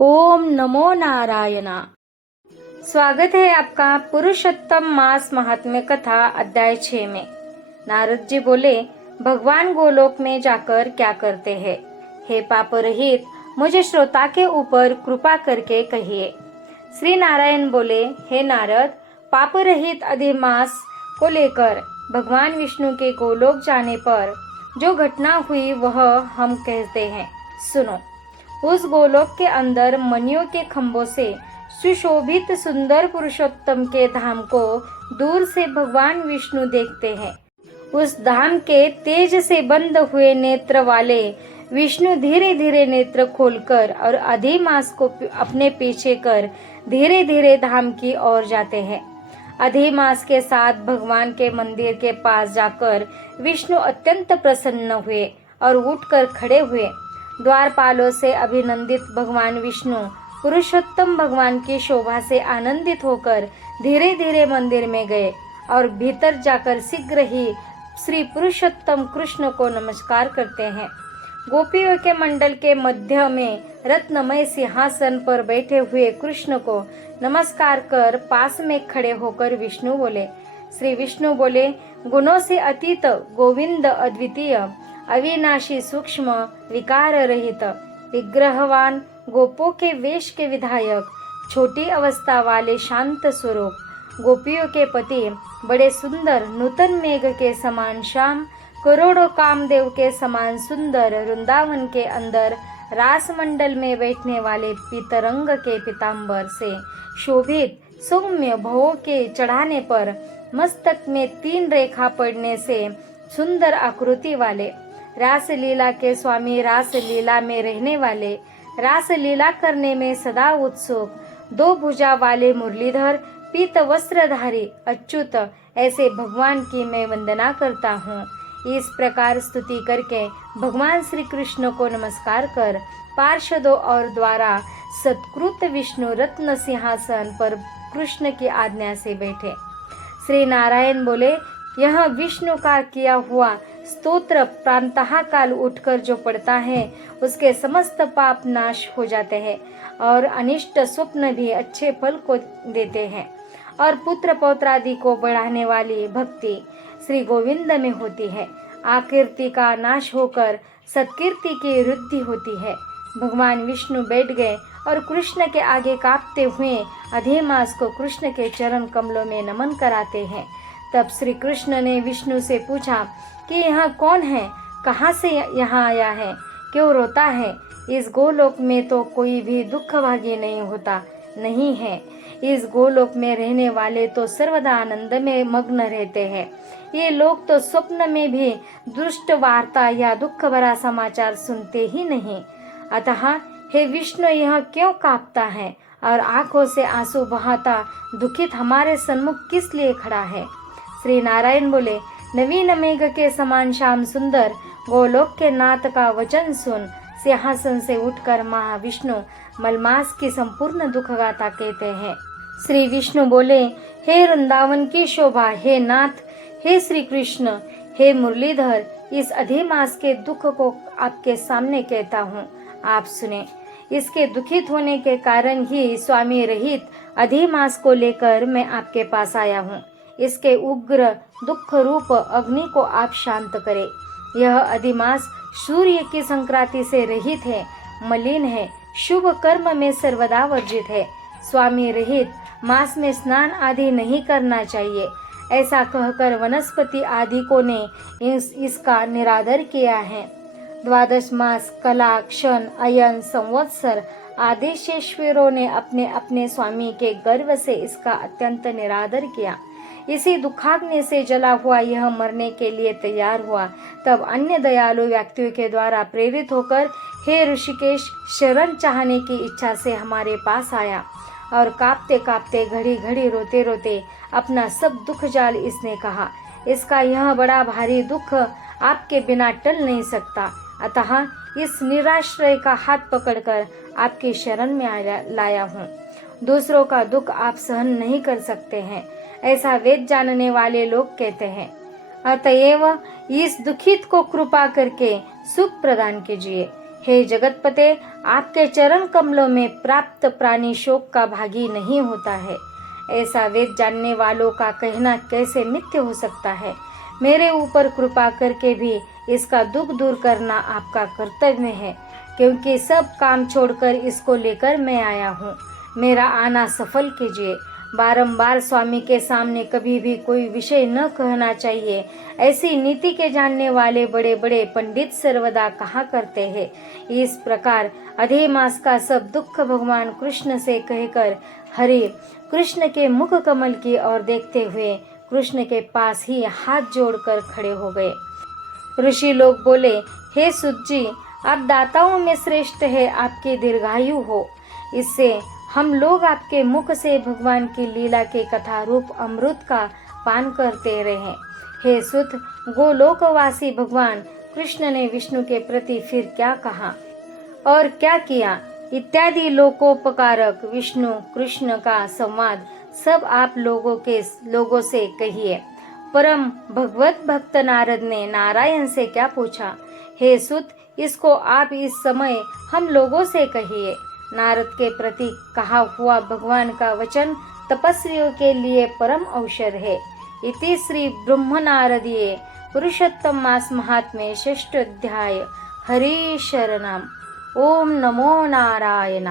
ओम नमो नारायणा। स्वागत है आपका पुरुषोत्तम मास महात्म्य कथा अध्याय 6 में। नारद जी बोले, भगवान गोलोक में जाकर क्या करते हैं? हे पाप रहित, मुझे श्रोता के ऊपर कृपा करके कहिए। श्री नारायण बोले, हे नारद, पाप रहित अधिमास को लेकर भगवान विष्णु के गोलोक जाने पर जो घटना हुई वह हम कहते हैं, सुनो। उस गोलोक के अंदर मणियों के खंभों से सुशोभित सुंदर पुरुषोत्तम के धाम को दूर से भगवान विष्णु देखते हैं। उस धाम के तेज से बंद हुए नेत्र वाले विष्णु धीरे धीरे नेत्र खोलकर और अधिमास को अपने पीछे कर धीरे धीरे धाम की ओर जाते हैं। अधिमास के साथ भगवान के मंदिर के पास जाकर विष्णु अत्यंत प्रसन्न हुए और उठकर खड़े हुए। द्वारपालों से अभिनंदित भगवान विष्णु पुरुषोत्तम भगवान की शोभा से आनंदित होकर धीरे धीरे मंदिर में गए और भीतर जाकर शीघ्र ही श्री पुरुषोत्तम कृष्ण को नमस्कार करते हैं। गोपियों के मंडल के मध्य में रत्नमय सिंहासन पर बैठे हुए कृष्ण को नमस्कार कर पास में खड़े होकर विष्णु बोले, श्री विष्णु बोले, गुणों से अतीत गोविंद अद्वितीय अविनाशी सूक्ष्म विकार रहित विग्रहवान गोपों के वेश के विधायक छोटी अवस्था वाले शांत स्वरूप गोपियों के पति बड़े सुंदर नूतन मेघ के समान श्याम करोड़ों कामदेव के समान सुंदर वृंदावन के अंदर रास मंडल में बैठने वाले पीतरंग के पीतांबर से शोभित सौम्य भवों के चढ़ाने पर मस्तक में 3 रेखा पड़ने से सुंदर आकृति वाले रास लीला के स्वामी, रास लीला में रहने वाले, रास लीला करने में सदा उत्सुक 2 भुजा वाले मुरलीधर पीत वस्त्रधारी अच्युत ऐसे भगवान की मैं वंदना करता हूँ। इस प्रकार स्तुति करके भगवान श्री कृष्ण को नमस्कार कर पार्षदों और द्वारा सत्कृत विष्णु रत्न सिंहासन पर कृष्ण की आज्ञा से बैठे। श्री नारायण बोले, यह विष्णु का किया हुआ स्तोत्र प्रातः काल उठकर जो पढ़ता है उसके समस्त पाप नाश हो जाते हैं और अनिष्ट स्वप्न भी अच्छे फल को देते हैं और पुत्र पौत्रादि को बढ़ाने वाली भक्ति श्री गोविंद में होती है। आकीर्ति का नाश होकर सत्कीर्ति की वृद्धि होती है। भगवान विष्णु बैठ गए और कृष्ण के आगे कांपते हुए अधिमास को कृष्ण के चरण कमलों में नमन कराते हैं। तब श्री कृष्ण ने विष्णु से पूछा कि यह कौन है, कहाँ से यहाँ आया है, क्यों रोता है? इस गोलोक में तो कोई भी दुख भागी नहीं है। इस गोलोक में रहने वाले तो सर्वदा आनंद में मग्न रहते हैं। ये लोग तो स्वप्न में भी दुष्ट वार्ता या दुख भरा समाचार सुनते ही नहीं। अतः हे विष्णु, यह क्यों कांपता है और आंखों से आंसू बहाता दुखित हमारे सन्मुख किस लिए खड़ा है? श्री नारायण बोले, नवीन मेघ के समान श्याम सुंदर गोलोक के नाथ का वचन सुन सिंहासन से उठकर महाविष्णु मलमास की संपूर्ण दुख गाथा कहते हैं। श्री विष्णु बोले, हे वृंदावन की शोभा, हे नाथ, हे श्री कृष्ण, हे मुरलीधर, इस अधिमास के दुख को आपके सामने कहता हूँ, आप सुने। इसके दुखित होने के कारण ही स्वामी रहित अधिमास को लेकर मैं आपके पास आया हूँ। इसके उग्र दुख रूप अग्नि को आप शांत करें। यह अधिमास सूर्य की संक्रांति से रहित है, मलिन है, शुभ कर्म में सर्वदा वर्जित है। स्वामी रहित मास में स्नान आदि नहीं करना चाहिए, ऐसा कहकर वनस्पति आदिकों ने इसका निरादर किया है। 12 मास, कला, क्षण, अयन, संवत्सर आदि शेषवीरों ने अपने अपने स्वामी के गर्व से इसका अत्यंत निरादर किया। इसी दुखाग्नि से जला हुआ यह मरने के लिए तैयार हुआ। तब अन्य दयालु व्यक्तियों के द्वारा प्रेरित होकर हे ऋषिकेश शरण चाहने की इच्छा से हमारे पास आया और कांपते कांपते घड़ी घड़ी रोते रोते अपना सब दुख जाल इसने कहा। इसका यह बड़ा भारी दुख आपके बिना टल नहीं सकता। अतः इस निराश्रय का हाथ पकड़कर आपकी शरण में लाया हूँ। दूसरों का दुख आप सहन नहीं कर सकते हैं, ऐसा वेद जानने वाले लोग कहते हैं। अतएव इस दुखित को कृपा करके सुख प्रदान कीजिए। हे जगतपते, आपके चरण कमलों में प्राप्त प्राणी शोक का भागी नहीं होता है। ऐसा वेद जानने वालों का कहना कैसे मिथ्य हो सकता है। मेरे ऊपर कृपा करके भी इसका दुख दूर करना आपका कर्तव्य है, क्योंकि सब काम छोड़कर इसको लेकर मैं आया हूँ। मेरा आना सफल कीजिए। बारंबार स्वामी के सामने कभी भी कोई विषय न कहना चाहिए, ऐसी नीति के जानने वाले बड़े बड़े पंडित सर्वदा कहा करते हैं। इस प्रकार अधिमास का सब दुख भगवान कृष्ण से कहकर हरि कृष्ण के मुख कमल की ओर देखते हुए कृष्ण के पास ही हाथ जोड़कर खड़े हो गए। ऋषि लोग बोले, हे सुत जी, आप दाताओं में श्रेष्ठ है, आपकी दीर्घायु हो। इससे हम लोग आपके मुख से भगवान की लीला के कथा रूप अमृत का पान करते रहे। हे सुत, गोलोकवासी भगवान कृष्ण ने विष्णु के प्रति फिर क्या कहा और क्या किया इत्यादि लोकोपकारक विष्णु कृष्ण का संवाद सब आप लोगों से कहिए। परम भगवत भक्त नारद ने नारायण से क्या पूछा? हे सुत, इसको आप इस समय हम लोगों से कहिए। नारद के प्रति कहा हुआ भगवान का वचन तपस्वियों के लिए परम औषध है। इति श्री ब्रह्म नारदीय पुरुषोत्तम मास महात्म्ये 6th अध्याय। हरि शरणम। ओम नमो नारायण।